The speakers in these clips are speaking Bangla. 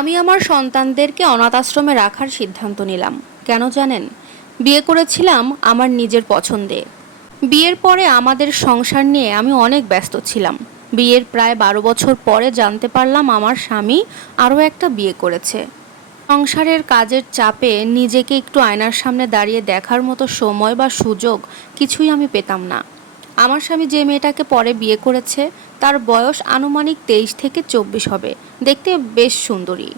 আমি আমার সন্তানদেরকে অনাথ আশ্রমে রাখার সিদ্ধান্ত নিলাম। কেন জানেন? বিয়ে করেছিলাম আমার নিজের পছন্দে। বিয়ের পরে আমাদের সংসার নিয়ে আমি অনেক ব্যস্ত ছিলাম। বিয়ের প্রায় বারো বছর পরে জানতে পারলাম আমার স্বামী আরও একটা বিয়ে করেছে। সংসারের কাজের চাপে নিজেকে একটু আয়নার সামনে দাঁড়িয়ে দেখার মতো সময় বা সুযোগ কিছুই আমি পেতাম না। আমার স্বামী যে মেয়েটাকে পরে বিয়ে করেছে, তার বয়স আনুমানিক তেইশ থেকে চব্বিশ হবে। দেখতে বেশ সুন্দরী।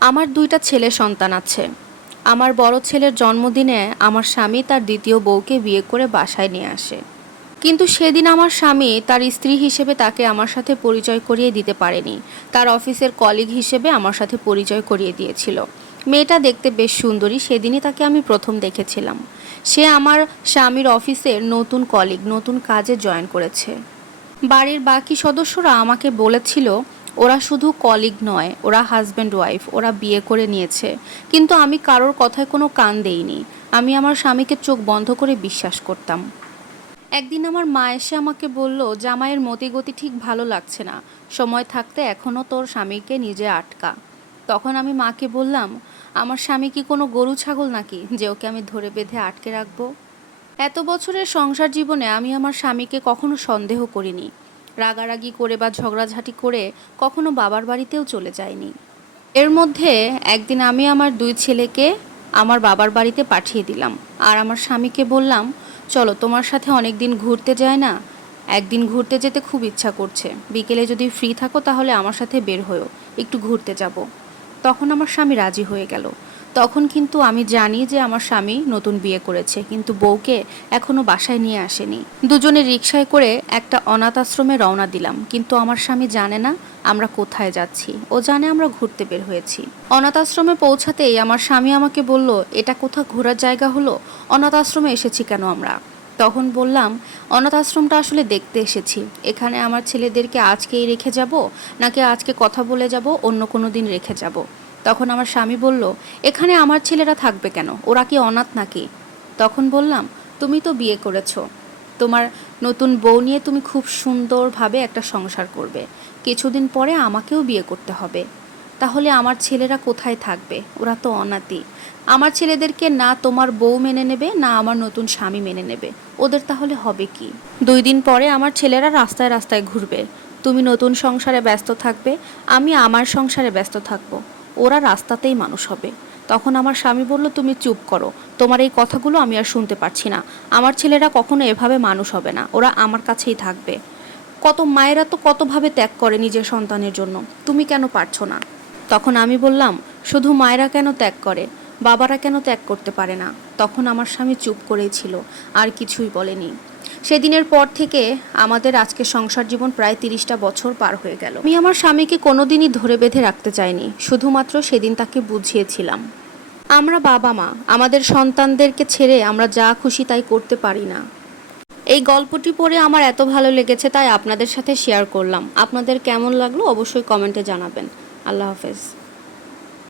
আমার দুইটা ছেলে সন্তান আছে। আমার বড় ছেলের জন্মদিনে আমার স্বামী তার দ্বিতীয় বউকে বিয়ে করে বাসায় নিয়ে আসে। কিন্তু সেদিন আমার স্বামী তার স্ত্রী হিসেবে তাকে আমার সাথে পরিচয় করিয়ে দিতে পারেনি। তার অফিসের কলিগ হিসেবে আমার সাথে পরিচয় করিয়ে দিয়েছিল। মেয়েটা দেখতে বেশ সুন্দরী, সেদিনই তাকে আমি প্রথম দেখেছিলাম। সে আমার স্বামীর অফিসের নতুন কলিগ নতুন কাজে জয়েন করেছে। বাড়ির বাকি সদস্যরা আমাকে বলেছিল, ওরা শুধু কলিগ নয়, ওরা হাজব্যান্ড ওয়াইফ ওরা বিয়ে করে নিয়েছে। কিন্তু আমি কারোর কথায় কোনো কান দেইনি। আমি আমার স্বামীকে চোখ বন্ধ করে বিশ্বাস করতাম। একদিন আমার মা এসে আমাকে বলল, জামাইয়ের মতিগতি ঠিক ভালো লাগছে না। সময় থাকতে এখনও তোর স্বামীকে নিজে আটকা। তখন আমি মাকে বললাম আমার স্বামী কি কোনো গরু ছাগল নাকি যে ওকে আমি ধরে বেঁধে আটকে রাখব? এত বছরের সংসার জীবনে আমি আমার স্বামীকে কখনো সন্দেহ করিনি। রাগারাগি করে বা ঝগড়াঝাটি করে কখনো বাবার বাড়িতেও চলে যায়নি। এর মধ্যে একদিন আমি আমার দুই ছেলেকে আমার বাবার বাড়িতে পাঠিয়ে দিলাম। আর আমার স্বামীকে বললাম, চলো, তোমার সাথে অনেক দিন ঘুরতে যায় না? একদিন ঘুরতে যেতে খুব ইচ্ছা করছে। বিকেলে যদি ফ্রি থাকো তাহলে আমার সাথে বের হয়েও একটু ঘুরতে যাব। তখন আমার স্বামী রাজি হয়ে গেল। তখন কিন্তু আমি জানি যে আমার স্বামী নতুন বিয়ে করেছে, কিন্তু বউকে এখনও বাসায় নিয়ে আসেনি। দুজনে রিক্সায় করে একটা অনাথ আশ্রমে রওনা দিলাম, কিন্তু আমার স্বামী জানে না আমরা কোথায় যাচ্ছি। ও জানে আমরা ঘুরতে বের হয়েছি। অনাথ আশ্রমে পৌঁছাতেই আমার স্বামী আমাকে বলল, এটা কোথাও ঘোরার জায়গা হলো? অনাথ আশ্রমে এসেছি কেন আমরা? তখন বললাম, অনাথ আশ্রমটা আসলে দেখতে এসেছি। এখানে আমার ছেলেদেরকে আজকেই রেখে যাব, নাকি আজকে কথা বলে যাব, অন্য কোনো দিন রেখে যাব? তখন আমার স্বামী বলল, এখানে আমার ছেলেরা থাকবে কেন? ওরা কি অনাথ নাকি? তখন বললাম, তুমি তো বিয়ে করেছ। তোমার নতুন বউ নিয়ে তুমি খুব সুন্দরভাবে একটা সংসার করবে। কিছুদিন পরে আমাকেও বিয়ে করতে হবে। তাহলে আমার ছেলেরা কোথায় থাকবে? ওরা তো অনাথই আমার ছেলেদেরকে না তোমার বউ মেনে নেবে, না আমার নতুন স্বামী মেনে নেবে। ওদের তাহলে হবে কি? দুই দিন পরে আমার ছেলেরা রাস্তায় রাস্তায় ঘুরবে। তুমি নতুন সংসারে ব্যস্ত থাকবে, আমি আমার সংসারে ব্যস্ত থাকব। ওরা রাস্তাতেই মানুষ হবে। তখন আমার স্বামী বলল, তুমি চুপ করো। তোমার এই কথাগুলো আমি আর শুনতে পারছি না। আমার ছেলেরা কখনো এভাবে মানুষ হবে না। ওরা আমার কাছেই থাকবে। কত মায়েরা তো কতভাবে ত্যাগ করে নিজের সন্তানের জন্য। তুমি কেন পারছ না? তখন আমি বললাম, শুধু মায়েরা কেন ত্যাগ করে? বাবারা কেন ত্যাগ করতে পারে না? তখন আমার স্বামী চুপ করেই ছিল, আর কিছুই বলেনি। সেদিনের পর থেকে আমাদের আজকে সংসার জীবন প্রায় তিরিশটা বছর পার হয়ে গেল। আমি আমার স্বামীকে কোনোদিনই ধরে বেঁধে রাখতে চাইনি, শুধুমাত্র সেদিন তাকে বুঝিয়েছিলাম। আমরা বাবা মা, আমাদের সন্তানদেরকে ছেড়ে আমরা যা খুশি তাই করতে পারি না। এই গল্পটি পড়ে আমার এত ভালো লেগেছে তাই আপনাদের সাথে শেয়ার করলাম। আপনাদের কেমন লাগল অবশ্যই কমেন্টে জানাবেন। আল্লাহ হাফেজ।